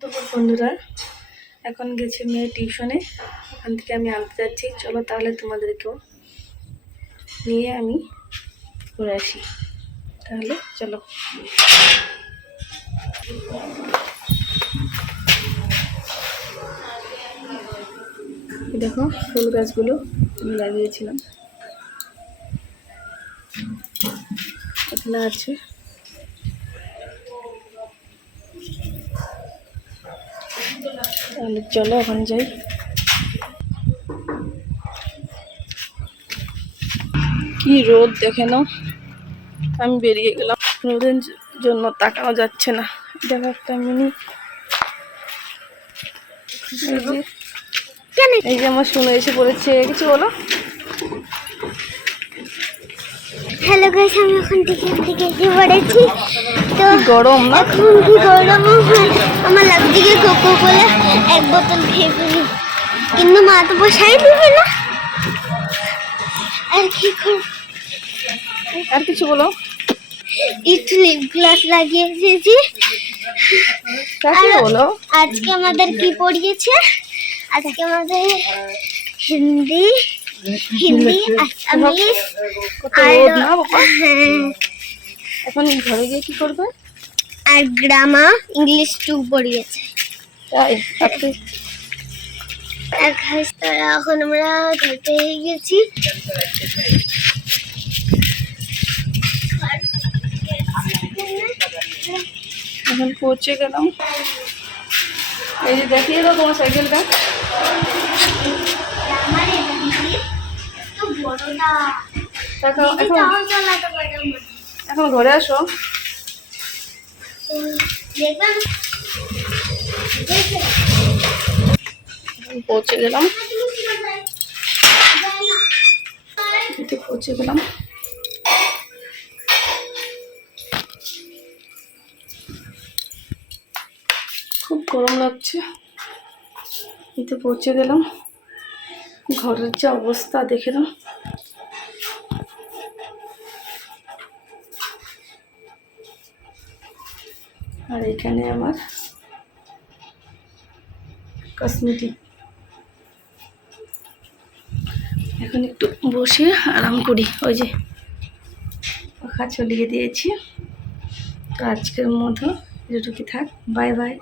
তো বন্ধুরা, এখন গেছে মেয়ে টিউশনে। ওখান থেকে আমি আনতে যাচ্ছি। চলো তাহলে তোমাদেরকেও নিয়ে আমি ঘুরে আসি। তাহলে চলো। দেখো ফুল গাছগুলো আমি লাগিয়েছিলাম, এখানে আছে। তাহলে চলো ওখানে যাই। কি রোদ দেখে নাও। আমি বেরিয়ে গেলাম, রোদের জন্য তাকানো যাচ্ছে না। দেখো একটা মিনি, এই যে আমার শুনে এসে পড়েছে। কিছু বলো। হ্যালো গাইস, আমি এখন টিকিট থেকে এসে পড়েছি। তো গরম না? এখন কি গরম আমার লাগছে কি কোকো কোলা এক বোতল খেয়ে ফেলি, কিন্তু মা তো বসাই দিবে না। আর কি করব? আর কিছু বলো। একটু লিপ গ্লাস লাগিয়ে এসেছি। বলো। আজকে আমাদের কি পড়িয়েছে? আজকে আমাদের হিন্দি, আসামিস এখন ঘরে গিয়ে কি করবে? আর গ্রামার ইংলিশ 2 পড়িয়েছে। তাই আর খাস তারা এখন আমরা ঘুরতে গেছি। এখন পৌঁছে গেলাম। এই যে দেখিয়ে দাও তোমার সাইকেলটা। এখন ঘরে আসো। পৌঁছে গেলাম, পৌঁছে গেলাম। খুব গরম লাগছে। এতে পৌঁছে গেলাম। ঘরের যে অবস্থা দেখে নাও। আর এখানে আমার কসমেটিক। এখন একটু বসে আরাম করি। ওই যে পাখা চলিয়ে দিয়েছি। তো আজকের মতো এটুকু থাক। Bye bye.